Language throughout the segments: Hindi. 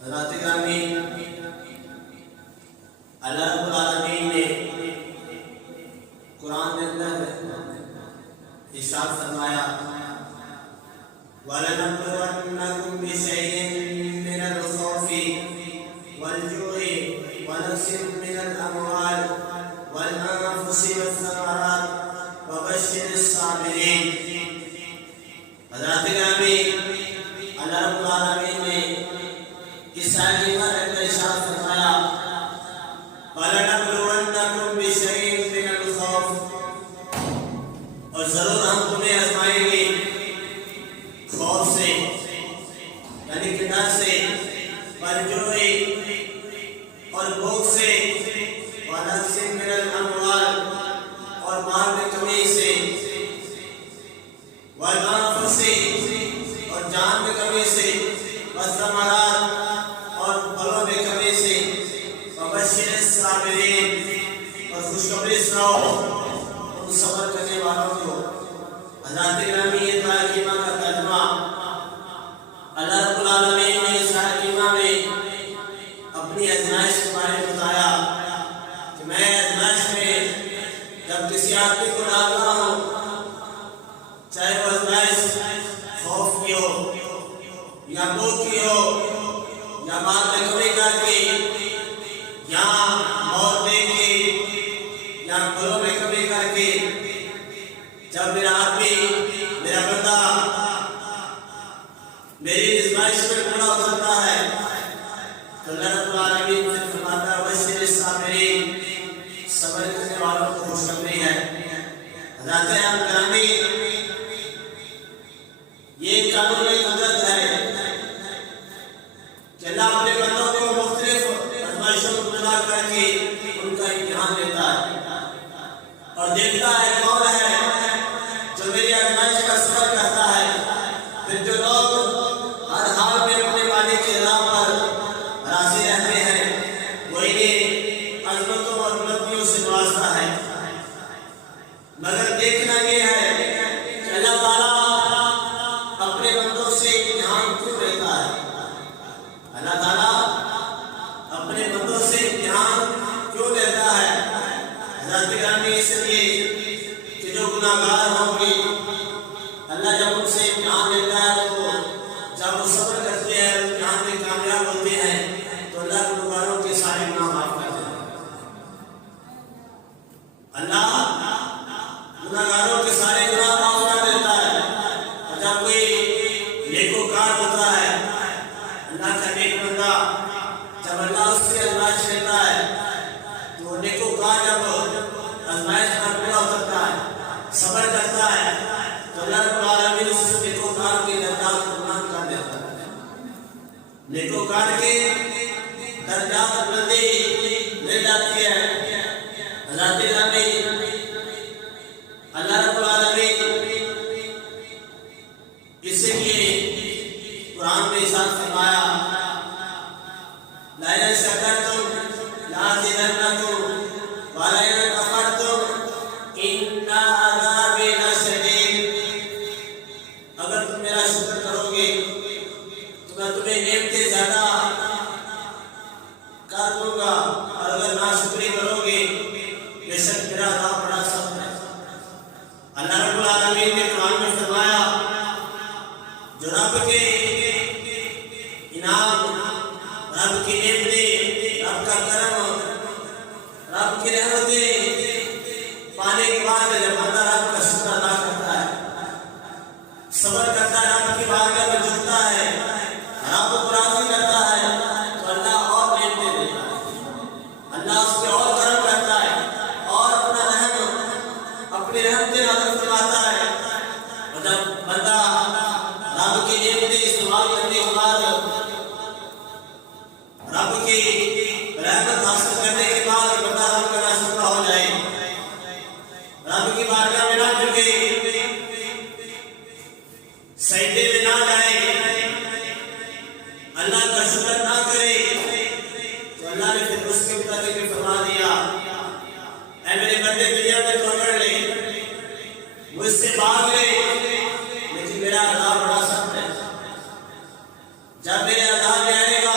हज़रत ग्रामी अल्लाह रब्बुल आलमीन ने कुरान के अंदर इरशाद फरमाया वलनब्लुवन्नकुम बिशैइन मिनल खौफि वल जु'i व नक्सिन मिनल अमवाल वल अनफुसि वस्समरात व बश्शिरिस साबिरीन। हज़रत ग्रामी अल्लाह रब्बुल आलमीन ने इस आयत में इरशाद फरमाया वलनब्लुवन्नकुम बिशैइन मिनल खौफ, और जरूर हम तुम्हें आजमाएंगे खौफ से यानी कि डर से, वल-जु'i और भूख से, व नक्सिन मिनल अमवाल और माल में कमी से, वल अनफुसि और जान में कमी से, वस्समरात और फलों में कमी से, व बश्शिरिस साबिरीन और खुशखबरी सुनाओ उन सब्र करने वालों को। हज़रत ग्रामी ये दुआ कीमा का तर्जुमा अल्लाह रब्बुल आलमीन ने इस कीमा में अपनी आज़माइश के बारे में बताया कि मैं आज़माइश में जब किसी आदमी को डालता हूँ, चाहे वो आज़माइश खौफ की हो या भूख की हो या माल में कमी करके या मौत देके या फलों में कमी करके, जब मेरा आदमी मेरा बंदा मेरी आज़माइश में पूरा उतरता है तो अल्लाह रब्बुल आलमीन से फरमाता है बश्शिरिस साबिरीन, सब्र करने वालों को खुशखबरी है। हज़रत ग्रामी ये कानून कुदरत है कि अल्लाह अपने बंदों को मुख्तलिफ आज़माइशों को गुज़ार करके उनका इम्तिहान लेता है और देखता है कौन है जो मेरी आज़माइश का सब्र करता है। फिर जो लोग हर हाल में अपने मालिक के नाम पर राज़ी रहते हैं वो इन्हें अज़मतों और बुलंदियों से नवाजता है। मगर देखना ये है कि अल्लाह ताला अपने बंदों से इम्तिहान क्यों लेता है। अल्लाह ताला अपने बंदों से इम्तिहान क्यों लेता है। हज़रत ग्रामी इसलिए कि जो गुनाहगार होंगे अल्लाह जब उनसे इम्तिहान लेता है तो जब वो सब्र करते हैं इम्तिहान में कामयाब होते हैं तो अल्लाह गुनाहगारों के सारे गुनाह माफ कर देता है। अल्लाह गुनाहगारों के सारे गुनाह माफ कर देता है। और जब कोई नेकोकार होता है अल्लाह का नेक बंदा, जब अल्लाह उससे आज़माइश लेता है तो नेकोकार जब आज़माइश पर पूरा उतरता है, सब्र करता है तो अल्लाह रब्बुल आलमीन उस नेकोकार के दर्जात बुलंद कर देता है। नेकोकार के दर्जात बुलंदी मिल जाती है। हज़रत ग्रामी अल्लाह रब्बुल आलमीन इसलिए कुरान में इरशाद फरमाया लइन शकरतुम लाज़िदन्नकुम व लइन कफरतुम इन्ना अज़ाबी लशदीद। अगर तुम मेरा शुक्र करोगे तो मैं तुम्हें नेमतें ज्यादा कर दूंगा, और अगर नाशुक्री करोगे बेशक मेरा अज़ाब बड़ा सख्त है। अल्लाह रब्बुल आलमीन ने कुरान में फरमाया जो रब के इनाम, रब की नेमतें, रब का करम, रब की रहमतें पाने के बाद जब बंदा रब का शुक्र अदा करता है, सब्र करता है, रब की बारगाह में झुकता है, रब को राज़ी करता है तो अल्लाह और नेमतें देता है। अल्लाह उस पे और करम करता है और अपनी रहमतें नाज़िल फरमाता है। और जब बंदा रब की नेमतें इस्तेमाल करने के बाद, रब की रहमत हासिल करने के बाद बंदा रब का नाशुक्र हो जाए, रब की बारगाह में ना झुके, सजदे में ना जाए, अल्लाह का शुक्र ना करे तो अल्लाह ने फिर उसके मुताबिक फरमा दिया ऐ मेरे बंदे दुनिया में पकड़ ले, मुझसे भाग ले, लेकिन मेरा अज़ाब बड़ा सख्त है। जब मेरे अज़ाब में आएगा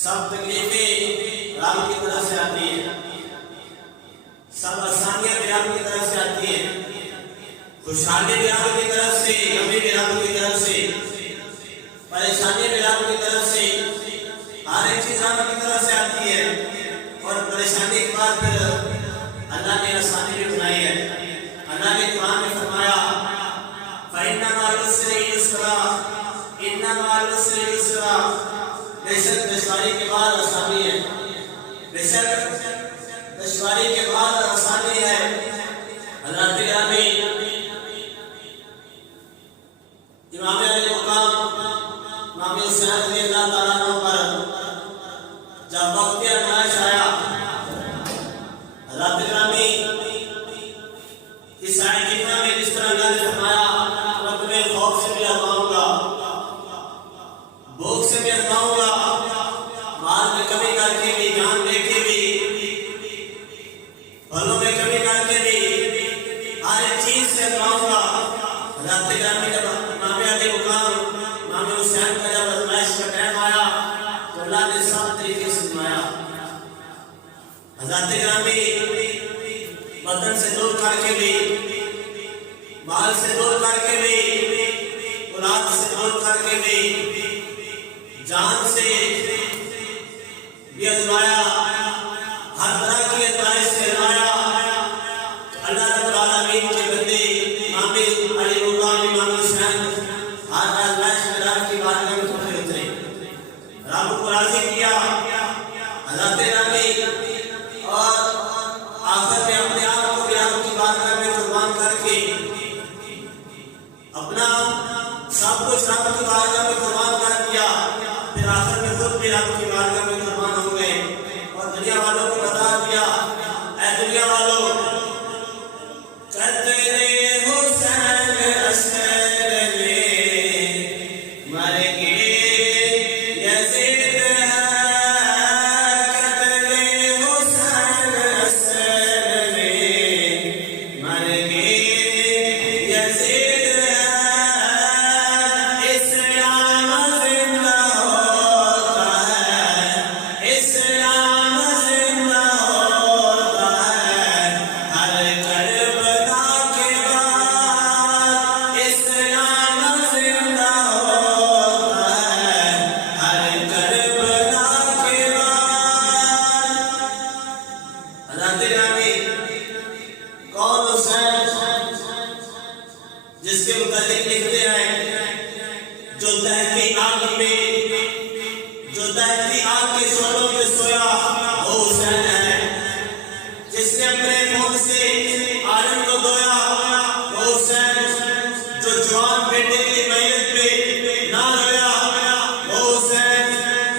सब तकलीफें राम की तरफ से आती है, सब आसानियां भी राम की तरफ से आती है, खुशहाली भी राम की तरफ से, गमी भी राम की तरफ से, परेशानी भी राम की तरफ से, हर एक चीज राम की तरफ से आती है। और परेशानी के बाद फिर अल्लाह ने आसानी भी बनाई है। अल्लाह ने कुरान में फरमाया फइन्ना मअल उस्रि युस्रा, इन्ना मअल उस्रि युस्रा, बेशक दुश्वारी के बाद आसानी है, बेशक दुश्वारी के बाद आसानी है। अल्लाह ताला ने इमाम अली मुकाम इमाम हुसैन रज़ियल्लाहु ताला अन्हु पर जब वक्त आज़माइश आया, अल्लाह ताला ने इस आयत में जिस तरह अल्लाह ने फरमाया मैं तुम्हें खौफ से भी आज़माऊंगा, भूख से भी आज़माऊंगा, माल में कमी करके भी, जान लेके भी, फलों में कमी करके भी, हर एक चीज से आज़माऊंगा। अल्लाह ताला ने जब इमाम अली मुकाम इमाम हुसैन का जब आज़माइश का टाइम आया तो अल्लाह ने सब तरीके से आज़माया। अल्लाह ताला ने बदन से दूर करके भी, माल से दूर करके भी, औलाद से दूर करके भी, जान से भी आज़माया, हर तरह की आज़माइश से आज़माया। तो अल्लाह रब्बुल आलमीन के बंदे इमाम अली मुकाम इमाम हुसैन हर आज़माइश में राम की बारगाह में खड़े उतरे, राम को राज़ी किया अल्लाह ताला ने, और आखिर में अपने आप को भी राम की बारगाह में कुर्बान करके अपना सब कुछ राम की बारगाह में कुर्बान कर दिया। फिर आखिर में खुद भी राम की बारगाह में कुर्बान हो गए और दुनिया वालों को बता दिया, ऐ दुनिया वालों, कतरे हुसैन असर में मरेंगे यज़ीद है, कतरे हुसैन असर में मरेंगे यज़ीद है, इस्लाम जिंदा होता है, इस्लाम जिंदा होता है, हर करबला के बाद इस्लाम जिंदा होता है, हर करबला के बाद। अल्लाह ताला ने कौन हुसैन जिसके मुतालिक लिखते हैं जो दहती आग के शोलों में सोया वो हुसैन है, जिसने अपने खून से आलम को धोया वो हुसैन, जो जवान बेटे की मेहनत पे ना रोया वो हुसैन,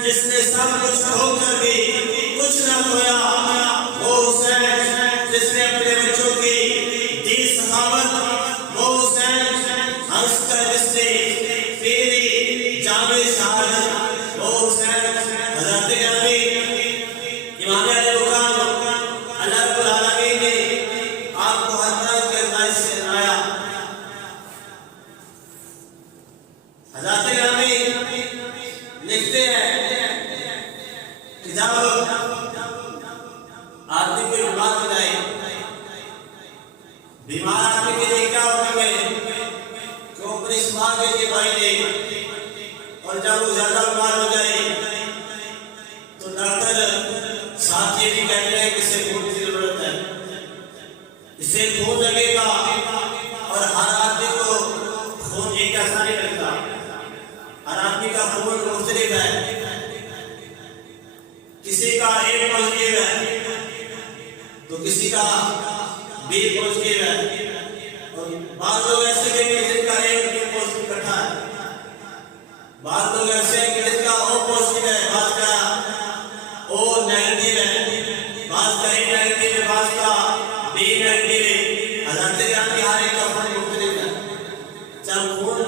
जिसने सब कुछ खोकर भी कुछ न खोया वो हुसैन, जिसने अपने बच्चों की दी सखावत वो हुसैन, हंसकर जिसने तेरी जामे शहादत वो हुसैन। हज़रत गनी इमाम अली मुकाम अल्लाह रब्बुल आलमीन ने आपको हर तरह के आज़माइश से आया। हज़रत गनी लिखते हैं कि जब आदमी कोई बीमार हो जाए, बीमार आदमी के लिए क्या होगा कि वो अपनी शिफा के लिए दवाई ले, और जब वो ज्यादा बीमार हो जाए तो डॉक्टर साथ ये भी कहते हैं कि इसे खून की जरूरत है, इससे खून लगेगा, और हर आदमी को खून एक जैसा नहीं लगता, हर आदमी का खून मुख्तलिफ है, किसी का A पॉजिटिव है तो किसी का B पॉजिटिव है, और बाद लोग ऐसे हैं कि जिनका A और B पॉजिटिव इकट्ठा है, बाद लोग ऐसे हैं कि जिनका O पॉजिटिव है, बाद का O नेगेटिव है, बाद का A नेगेटिव है, बाद का B नेगेटिव है। हज़रत गनी हर एक का खून मुख्तलिफ है। जब खून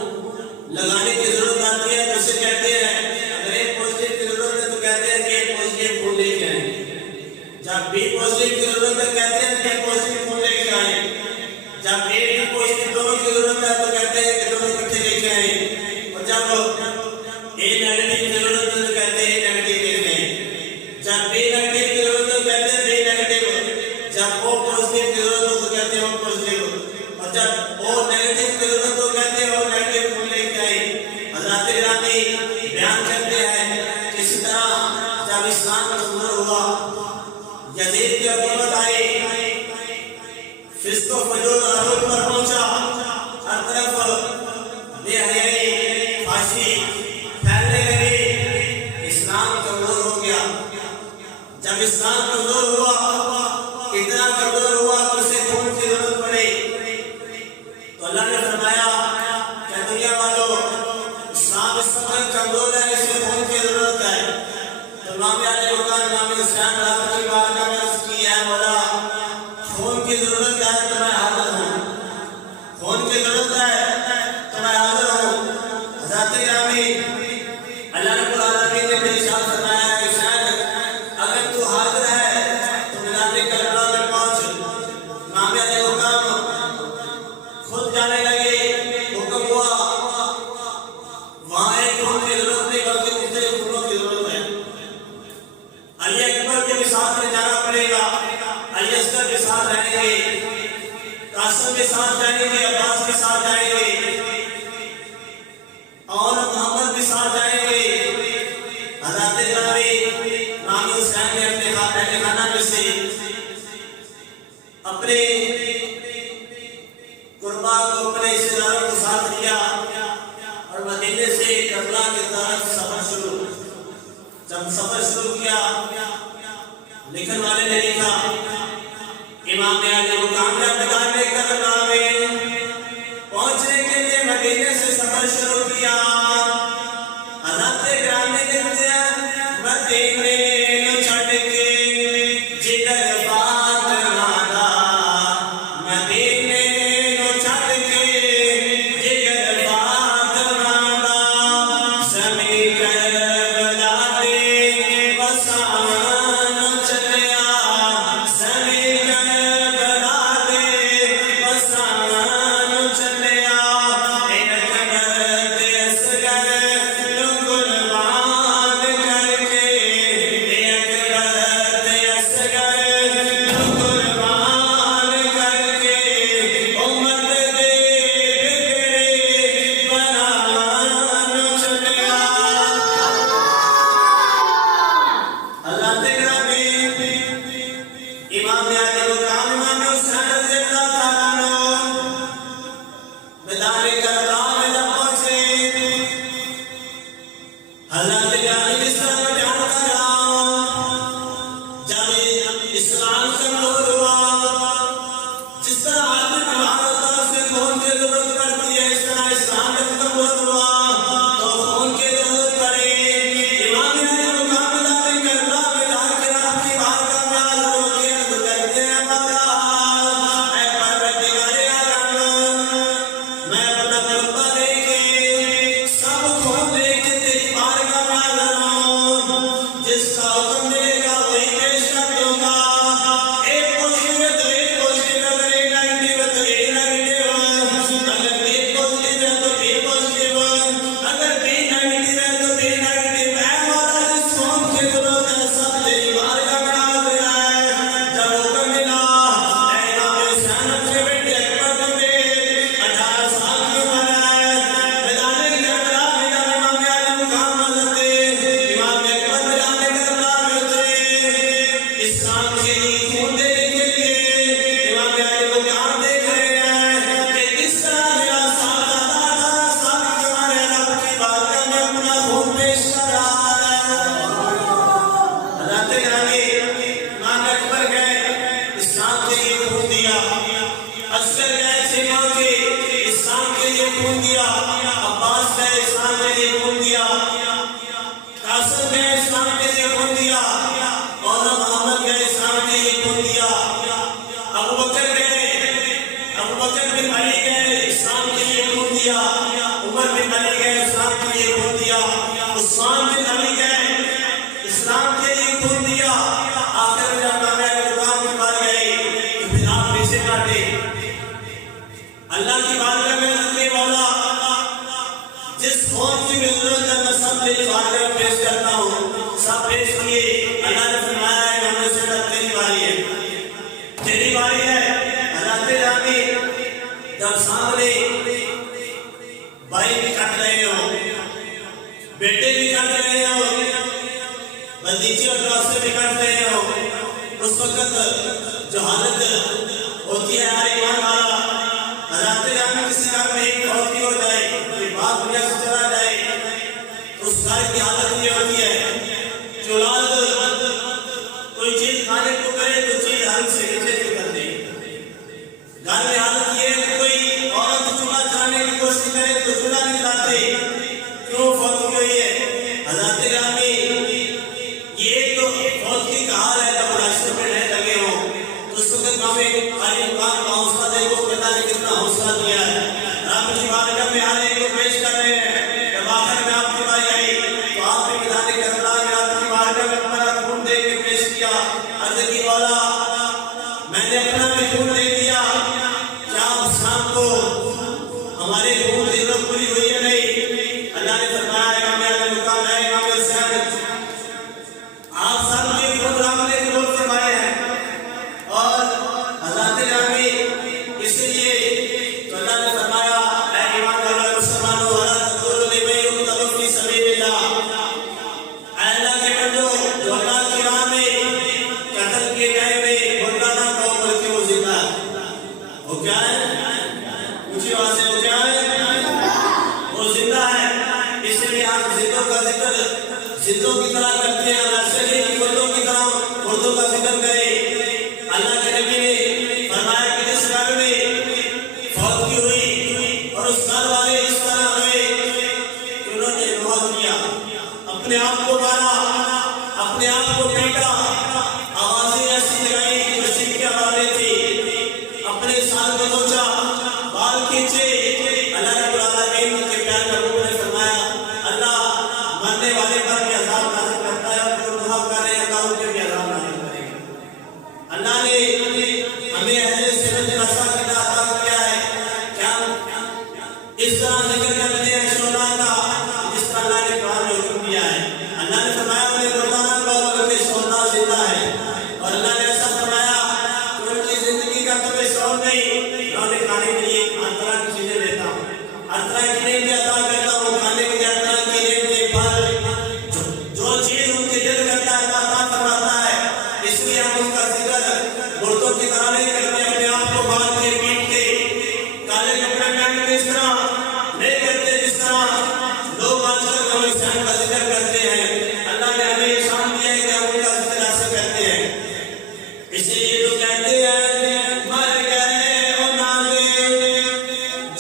लगाने की जरूरत आती है तो उसे कहते हैं, अगर A पॉजिटिव की जरूरत है तो कहते हैं कि A पॉजिटिव खून लेके आए, जब B पॉजिटिव की जरूरत है कहते हैं कि A पॉजिटिव खून लेके आए, जब A B पॉजिटिव दोनों की जरूरत है तो कहते हैं कि दोनों इकट्ठे लेके आए, और जब A नेगेटिव की जरूरत है तो कहते हैं नेगेटिव लेके आए। जब बी नेगेटिव की जरूरत हो कहते हैं बी नेगेटिव, जब ओ पॉजिटिव की जरूरत हो तो कहते हैं ओ पॉजिटिव, और जब ओ नेगेटिव की जरूरत हो कहते हैं ओ नेगेटिव फूल लेके आई। हज़रत गिरामी बयान करते हैं इसी तरह जब इस्लाम का ज़ुहूर हुआ, यजीद की हुकूमत आई, फिस्को फजूल अरूज पर पहुंचा, हर तरफ बेहयाई फांसी फैलने लगी, इस्लाम कमजोर हो गया। जब इस्लाम कमजोर हुआ, इतना कमजोर हुआ तो उसे खून की जरूरत पड़ी, तो अल्लाह ने फरमाया क्या दुनिया वालों, इस्लाम इस वक्त कमजोर है, इसे खून की जरूरत है। तो इमाम अली मुकाम इमाम हुसैन रहमतुल्लाह की बारगाह में अर्ज़ की है मौला खून की जरूरत है तो मैं हाजिर हूँ, खून की जरूरत है तो मैं हाजिर हूँ। हज़रत गिरामी अल्लाह रब्बुल आलमीन ने मेरी शान फरमाया है हुसैन अगर तू हाजिर है तो मैदान करबला में पहुंच। इमाम अली मुकाम खुद जाने लगे, हुक्म हुआ वहां एक खून की जरूरत नहीं बल्कि दूसरे खूनों की जरूरत है। अली अकबर के साथ में जाना पड़ेगा, अली असगर के साथ रहेंगे, कासिम के साथ जाएंगे, अब्बास के साथ जाएंगे और मोहम्मद के साथ जाएंगे। हज़रत गिरामी इमाम हुसैन ने अपने खाना में से अपने कुर्बा को अपने रिश्तेदारों को साथ लिया और मदीने से करबला की तरफ सफर शुरू। जब सफर शुरू किया, लिखने वाले ने लिखा इमाम अली मुकाम जब मैदान करबला में पहुंचने के लिए मदीने से सफर शुरू किया। हज़रत गिरामी कहते हैं मदीने छड़ के जिगर बात नादा, मदीने छड़ के जिगर बात नादा, ज़मीं करबला दे वसान चलिया, ज़मीं करबला दे वसान चलिया, अल्लाह की बारगाह में रखने वाला जिस कौम की जरूरत है मैं सब पेश करता हूँ, सब पेश किए। अल्लाह ने खदीजे और रास्ते निकल रहे हो, उस वक्त जो हालत होती है हमारे ईमान वाला, हज़रत में किसी घर में एक मौत हो जाए, कोई बात दुनिया से चला जाए, तो उस घर की हालत ये होती है जो औलाद कोई चीज खाने को करे तो चीज हल से नीचे क्यों कर दे। घर में हालत ये है कोई औरत चूल्हा चलाने की कोशिश करे तो चूल्हा नहीं चलाते, क्यों फौत हुई है। हज़रत ग्रामी ये तो फौत की हाल है, जब रास्ते में रहने लगे हो तो उस वक्त हमें खाली मुकाम का हौसला देखो, पिता ने कितना हौसला दिया है। रब की बारगाह में आने को पेश कर रहे हैं। जब आखिर में आपकी बारी आई तो आपने पिता ने करबला में आपकी बारगाह में अपना खून दे के पेश किया। अर्ज़ की मौला मैंने अपना भी खून दे दिया, क्या उस शाम को हमारे खून की जरूरत पूरी हुई है नहीं। अल्लाह ने फरमाया मुकाम है आप सबके खून रामने की रोक फरमाए हैं। और हज़रत ग्रामी इसलिए तो अल्लाह ने फरमाया ऐ ईमान वाले मुसलमानों वाला तक़ूलू लिमन युक़तलू फ़ी सबीलिल्लाह, अल्लाह के बंदो जो अल्लाह की राह में कत्ल किए गए में मुर्दा ना कहो बल्कि वो जिंदा है। वो क्या है? ऊंची आवाज से वो क्या है? वो जिंदा है। इसलिए आप जिंदों का जिक्र जिंदों की तरह करते हैं, वैसे नहीं कि मुर्दों की तरह मुर्दों का जिक्र करें। अल्लाह के नबी ने फरमाया कि जिस घर में फौत की हुई और उस घर वाले इस तरह हुए कि उन्होंने रोहा किया, अपने आप को मारा, अपने आप को पीटा, आवाजें ऐसी लगाई जो चीखने वाली थी, अपने साल को सोचा, बाल खींचे। अल्लाह रब्बुल आलमीन के प्यार का रूप ने फरमाया अल्लाह मरने वाले पर भी अज़ाब नाज़िल करता है और जो दुआ कर रहे हैं अल्लाह उन पे भी अज़ाब नाज़िल करेगा। अल्लाह ने हमें अहले सुन्नत वल जमात की दावत किया है, क्या इस तरह जिक्र करते हैं शोला का जिस तरह अल्लाह ने कुरान में हुक्म दिया है। अल्लाह ने फरमाया उन्हें मुर्दा ना कहो बल्कि शोला जिंदा है। और अल्लाह ने ऐसा फरमाया कि उनकी जिंदगी का तुम्हें शौक नहीं, उन्होंने खाने के लिए हर तरह की चीजें देता हूँ, हर तरह की नेमतें अता करता हूँ, खाने के लिए हर तरह की नेमतें, फल, जो चीज उनके दिल करता है अता फरमाता है। इसलिए हम उनका जिक्र मुर्दों की तरह नहीं करते, अपने आप को बांध के पीट के काले कपड़े पहन के इस तरह नहीं करते जिस तरह लोग आजकल कभी इंसान का जिक्र करते हैं। अल्लाह ने हमें ये शान दिया है कि हम उनका जिक्र ऐसे करते हैं। इसलिए तो कहते हैं मर गए ओ नाज़े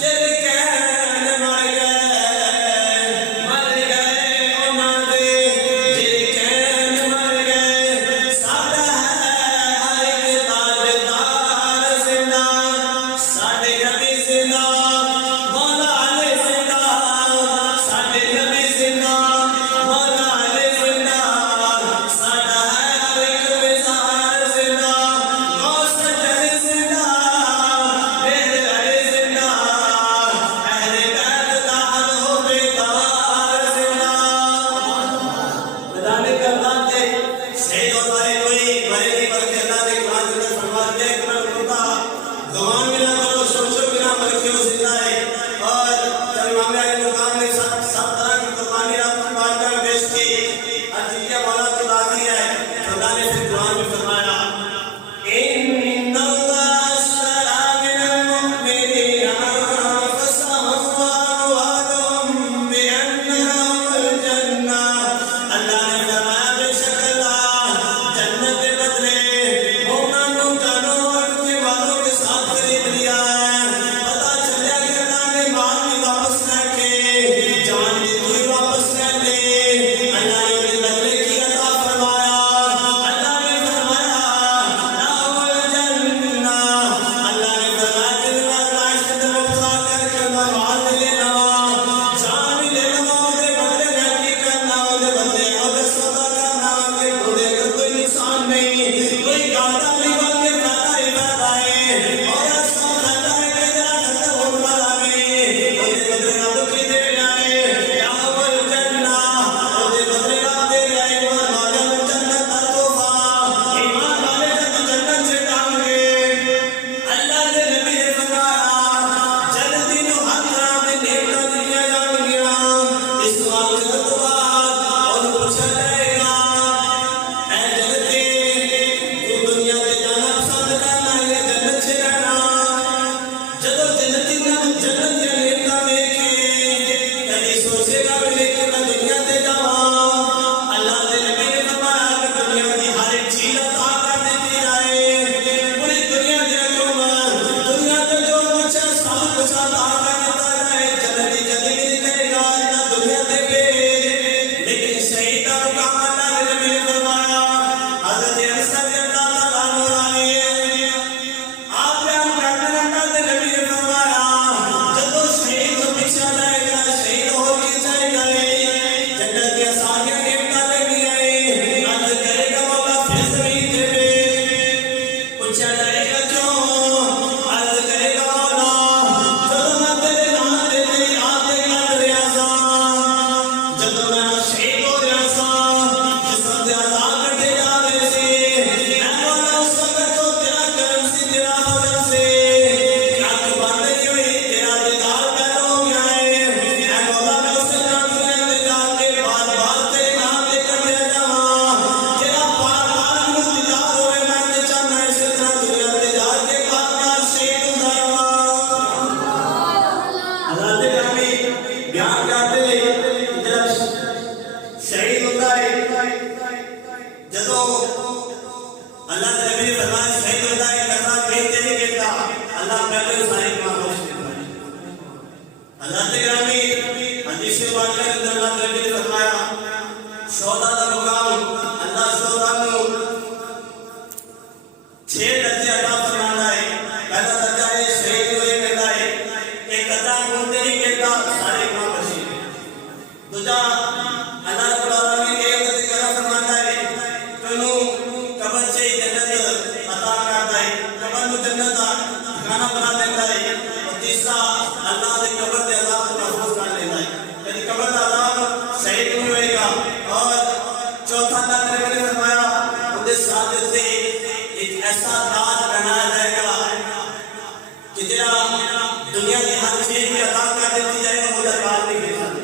जिल कैन मर गए ओ नाज़े जिल कैन मर गए, सब है हर एक ताजदार जिंदा, साडे नबी जिंदा, मौला अली जिंदा, साडे नबी जिंदा, मौला अली जिंदा, साडा है हर एक बेजार जिंदा, गौस जल जिंदा, मेरे अली जिंदा, अहले बैत दा हर हो बेकार जिंदा। मैदान करबला के शहीद होने वाले कोई मरे नहीं बल्कि अल्लाह ने कुरान में फरमाया है कि मुर्दा गवाह भी ना करो, सोचो भी ना बल्कि वो जिंदा है। और जब इमाम अली मुकाम ने सब तरह की कुर्बानी अपनी बारगाह में पेश की, अर्ज़ मौला तो राज़ी है। अल्लाह ने फिर कुरान में फरमाया इन्नल्लाह अश्तरा मिनल मुअ्मिनीना अनफुसहुम व अमवालहुम बिअन्न लहुमुल जन्नह। अल्लाह ने फरमाया बेशक अल्लाह जन्नत के बदले मोमिनों जानों और उनके मालों के साथ खरीद लिया है। पता चला कि अल्लाह ने माल भी वापस रखे, जान भी पूरी वापस कर ली। अल्लाह ने उन्हें बदले की अता फरमाया। अल्लाह जदों अल्लाह के नबी ने फरमाया शहीद होता है कतरा भेजते नहीं कहता अल्लाह पहले सारे गुनाह बख्श देता है। अल्लाह के ग्रामी हदीस के वाक़या के अंदर अल्लाह के नबी ने फरमाया शोहदा का मुकाम अल्लाह शोहदा को 6 दर्जे अता फरमाता है। पहला दर्जा है शहीद हुए कहता है एक कतरा घूमते नहीं कहता सारे गुनाह बख्श देता है। दूसरा अल्लाह रब्बुल आलमीन एक दर्जे का फरमाता है तनु कब्र से जन्नत अता करता है, कब्र में जन्नत का ठिकाना बना देता है। और तीसरा अल्लाह ने कब्र के अज़ाब से महफूज कर लेता है, यानी कब्र का अज़ाब शहीद नहीं होएगा। और चौथा अल्लाह ने फरमाया उनके साथ से एक ऐसा ताज पहनाया जाएगा कि तेरा दुनिया की हर चीज में अता कर देती जाएगा, मुझे ताज नहीं मिल सकता,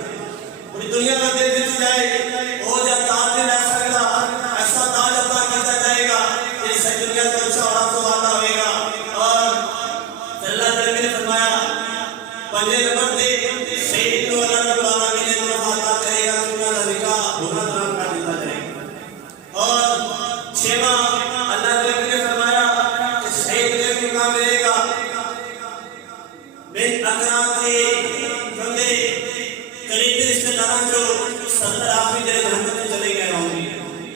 पूरी दुनिया में दे देती जाए वो जा ताज नहीं ला सकता, ऐसा ताज अता किया जाएगा कि इस दुनिया से अच्छा और आपको वादा होएगा। और अल्लाह के नबी ने फरमाया पहले नंबर पे शहीद को अल्लाह रब्बुल आलमीन ने तोहफा अता करेगा, दुनिया का निकाह भुगतान तमाम कर देता जाएगा। और छठवां अल्लाह के नबी ने फरमाया कि शहीद को मुकाम मिलेगा बिन अकरा के बंदे करीबी रिश्तेदार जो 70 आदमी तेरे जहन्नम में चले गए होंगे।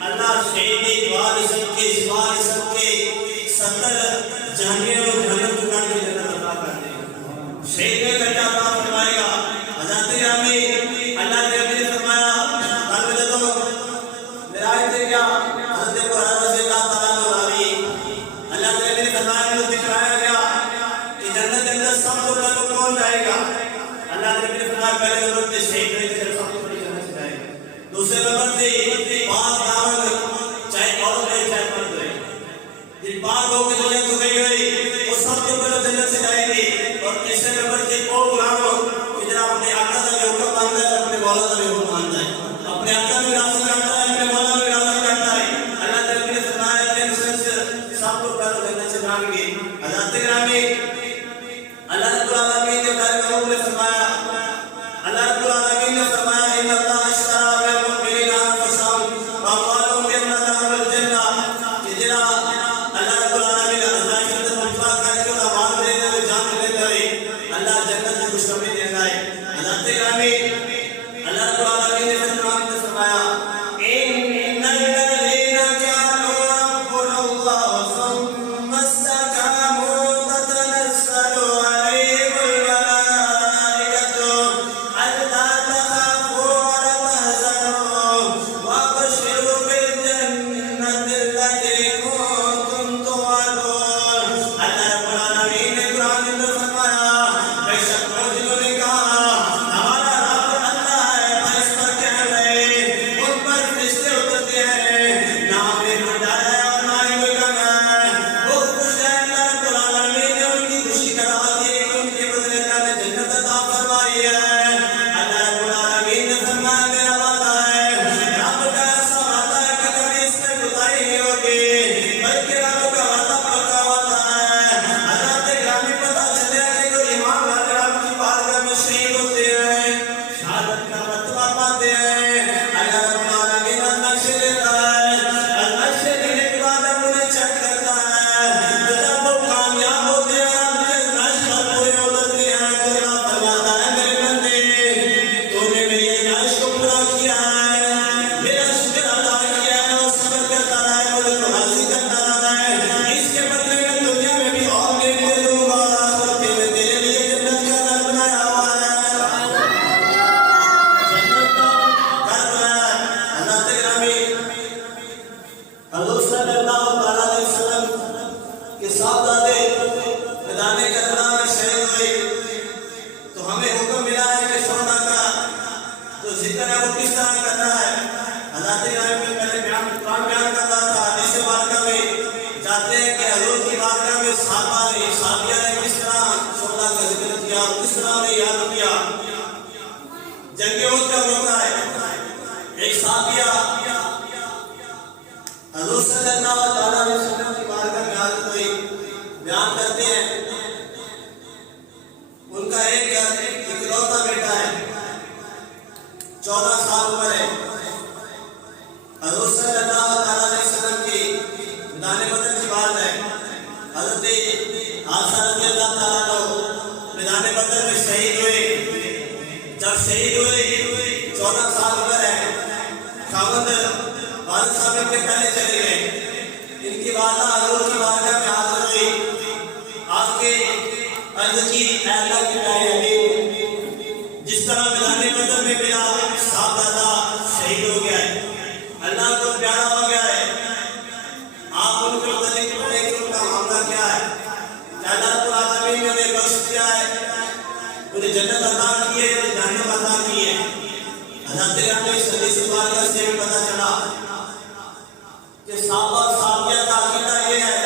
अल्लाह शहीद वाल सबके 70 जहन्नम और जहन्नम चुकाने की जन्नत अता कर देगा। शहीद में कटा अता फरमाएगा। हज़रत ग्रामी अल्लाह के नबी ने फरमाया कल जब मेराज से क्या हज़रत कुरान से अल्लाह ताला को रावी अल्लाह के नबी ने फरमाया मुझे दिखाया गया कि जन्नत के अंदर सबसे पहले कौन जाएगा। अल्लाह के नबी ने फरमाया पहले नंबर पे शहीद है जो सबसे बड़ी जन्नत से जाएगा। दूसरे नंबर पे पाक दामन चाहे औरत है चाहे मर्द है, जिन पाक हो के दुनिया को गई हुई वो सबसे पहले जन्नत से जाएंगे। और तीसरे नंबर पे वो गुलाम कि जरा अपने आका का भी हुक्म मानता है, अपने मौला का भी हुक्म मानता है, अपने आका में राज़ी करता है, अपने मौला में राज़ी करता है। अल्लाह के नबी ने फरमाया तीन से सब लोग पहले जन्नत से जाएंगे। हज़रत ग्रामी अल्लाह रब्बुल आलमीन ने पैगंबर ने फरमाया अल्लाह रब्बुल आलमीन ने फरमाया इन्ना अल्लाह अशरा बिल मुमिनीना अनफुसहुम व अमवालहुम बिअन्ना लहुमुल जन्नह कि जरा अल्लाह रब्बुल आलमीन ने अज़ाइश से मुतला करके उनका माल देने में जान देता है, अल्लाह जन्नत की खुशखबरी देता है। हज़रत ग्रामी अल्लाह रब्बुल आलमीन ने फरमाया इन्नल लज़ीना कानू रब्बुनल्लाह सुम्मा इस्तक़ामू ततनज़्ज़लु अलैहिमुल मलाइकतु अल्ला तख़ाफू व ला तहज़नू वबश्शिरू बिल जन्नति allती कुंतुम तुअदून। अल्लाह रब्बुल आलमीन ने कुरान में फरमाया बेशक वो जिन्होंने कहा हमारा रब अल्लाह है, इस पर कह रहे उन पर फरिश्ते उतरते हैं, ना उन्हें कोई डर है और ना ही कोई गम है, वो खुश है। अल्लाह रब्बुल आलमीन ने उनकी खुशी करा दी कि उनके बदले अल्लाह ने जन्नत अता फरमाई है। अल्लाह रब्बुल आलमीन ने फरमाया मेरा वादा है, रब का ऐसा वादा है कि कभी इसमें कोताही नहीं होगी, बल्कि रब का वादा पक्का वादा है। अल्लाह के ग्रामी पता चले कि कोई ईमान वाले रब की बारगाह में शहीद होते हैं, शहादत का मर्तबा पाते हैं। अल्लाह रब्बुल आलमीन नक्शे देता है, नक्शे देने के बाद उन्हें चेक करता है, जब वो कामयाब होते हैं उनके नक्शे पूरे उतरते हैं तो अल्लाह फरमाता है मेरे बंदे तूने मेरी ख्वाहिश को पूरा किया है, मेरा शुक्र अदा किया है और सब्र करता रहा है, मुझे तो राज़ी करता रहा है, इसके बदले में दुनिया में भी और नेमतें दूंगा और आखिरत में तेरे लिए जन्नत का घर बनाया हुआ है। जन्नत का घर बनाया है। अल्लाह के ग्रामी हुज़ूर सल्लल्लाहु अलैहि वसल्लम के साहबजादे मैदान करबला में शहीद हुए तो हमें हुक्म मिला है कि शोहदा का तो जिक्र है वो किस तरह करना है। हज़रत ग्रामी में पहले कुरान बयान करता था, हदीस बारगाह में जाते हैं कि हुज़ूर की बारगाह में साहबिया ने किस तरह शोहदा का जिक्र किया, किस तरह उन्हें याद किया। जंगे उहद का मौका है, एक साहबिया हुज़ूर सल्लल्लाहु अलैहि वसल्लम की बारगाह में हाजिर हुई, बयान करते हैं उनका एक इकलौता बेटा है, 14 साल उम्र है। हज़रत सल्लल्लाहु अलैहि वसल्लम की मैदान बदर की बात है। हज़रत हादसा रज़ियल्लाहु ताला अन्हु मैदान बदर में शहीद हुए। जब शहीद हुए 14 साल उम्र है, खावंद वालिद साहब के पहले चले गए। इनकी वादा हज़रत की बारगाह में हाजिर हुई, आके अर्ज की अल्लाह के प्यारे हबीब, जिस तरह मैदान बदर में मेरा साहबजादा शहीद हो गया है, अल्लाह को प्यारा हो गया है, आप उनके मुतालिक पढ़े कि उनका मामला क्या है। अल्लाह रब्बुल आलमीन ने उन्हें बख्श दिया है, उन्हें जन्नत अता की है, उन्हें जहन्नम अता की है। हज़रत ने इस हदीस मुबारक से भी पता चला कि साहबा साहबिया का अकीदा ये है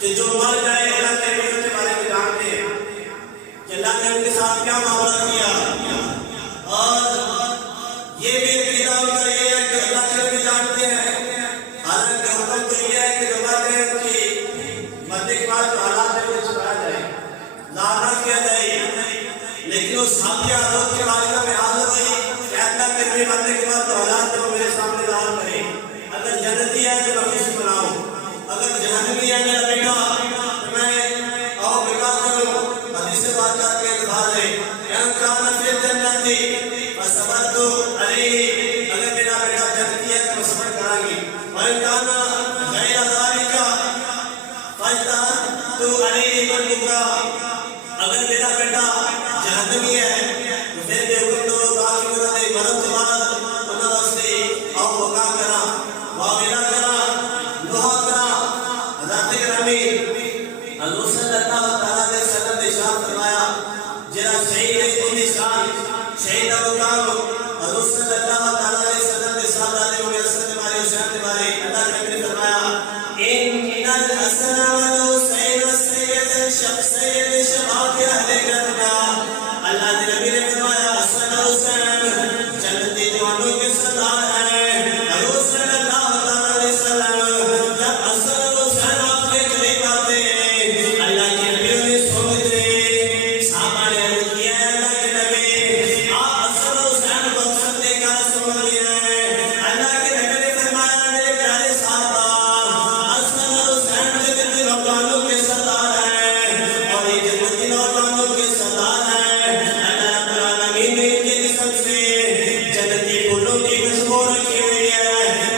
कि जो मर जाए अल्लाह के नबी के बारे में जानते हैं कि अल्लाह ने उनके साथ क्या मामला किया, और ये भी अकीदा उनका ये है कि अल्लाह के नबी जानते हैं। हालांकि हुक्म तो ये है कि जो मर गए उनकी मरने के बाद हालात में उन्हें छुड़ाया जाए, लाना किया जाए। लेकिन उस साहबिया हज़रत के बारे में हाजिर हुई कि अल्लाह के नबी मरने के बाद हालात को मेरे सामने लाना करें। अगर जन्नती है तो मैं खुशी मनाऊं, अगर जहन्नमी है मेरा बेटा तो मैं आओ बेटा करूं। हदीस से बात करके दिखा दे कान फिर जन्नती फसबरतु अलैहि, अगर मेरा बेटा जन्नती है तो सब्र करांगी। और कान गैर ज़ालिका फजतु अलैहि वलबुका, अगर मेरा बेटा जहन्नमी है तो फिर बेहुकुम दो ताकि मेरा दे मरद के बाद उन्हें वास्ते आओ वका करा वाविला करा लोहा करा। हज़रत गिरामी हज़रत सल्लल्लाहु अलैहि वसल्लम ने इरशाद फरमाया, जरा शहीद है उन्हीं शान शहीद मुकाम हज़रत सल्लल्लाहु अलैहि वसल्लम ने साहबजादे और हसन वाले हुसैन वाले अल्लाह के नबी ने फरमाया, इन्नल हसन वल हुसैन सय्यद सय्यद शबाब अहले जन्नह। अल्लाह के नबी ने फरमाया हसन और हुसैन जन्नती जवानों के सरदार हैं। हज़रत सल्लल्लाहु अलैहि वसल्लम जब हसन और हुसैन आपके करीब आते हैं, अल्लाह के नबी ने सोचते साहबा ने अर्ज किया, अल्लाह के नबी आप हसन और हुसैन को बख्शने का समझ लिया है। अल्लाह के नबी ने फरमाया, मेरे प्यारे साहबा हसन और हुसैन जन्नती नौजवानों के सरदार हैं और ये जन्नती नौजवानों के सरदार हैं। अल्लाह रब्बुल आलमीन ने इनके जिस्म से जन्नती फूलों की खुशबू रखी हुई है।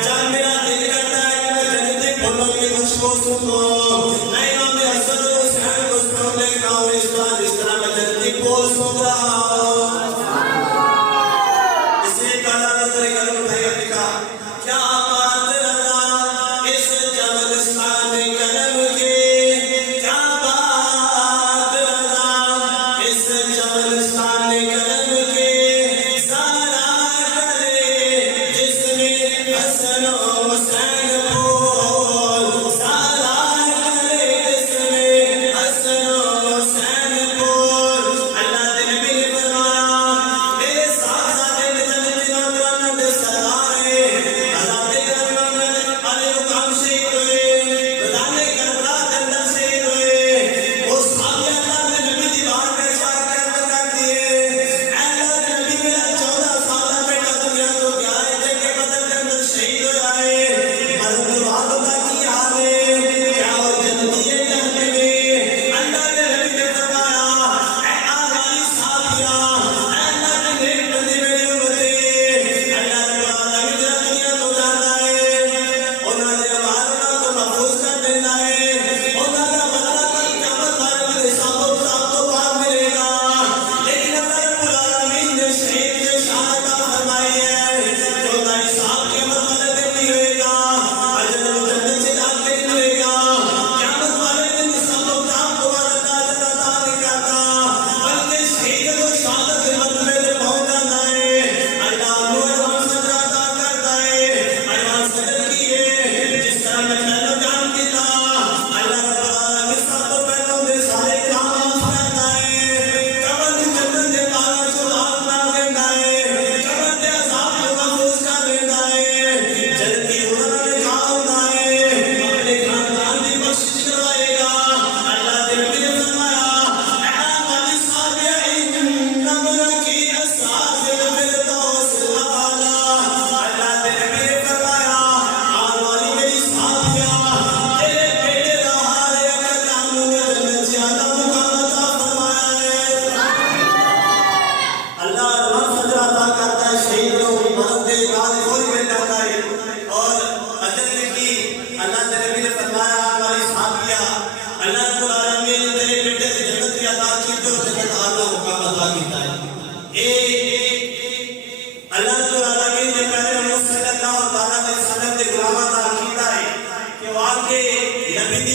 जब मेरा दिल करता है कि मैं जन्नती फूलों की खुशबू सूंघूं, मैं इमाम हसन और हुसैन को सूंघने का हूं, इस तरह मैं जन्नती फूल सूंघ रहा हूं। इसलिए काला नजर कलम उठाई और लिखा, क्या बात रज़ा इस जबलस्तान कलम के, क्या बात रज़ा इस जबलस्तान कलम के, सारा करे जिसमें हसन और हुसैन फूल, सारा करे जिसमें हसन और हुसैन फूल। अल्लाह के नबी ने फरमाया, मेरे साहबजादे जन्नती नौजवानों के सरदार हैं। हज़रत गिरामी अली मुकाम शहीद हुए, मैदान करबला के अंदर शहीद हुए। वो साहबिया अल्लाह के नबी की बात में इशारा करते हैं, अल्लाह के नबी मेरा 14 साल का बेटा दुनिया को गया है, जंग बदर के अंदर शहीद हो जाए।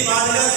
बालिका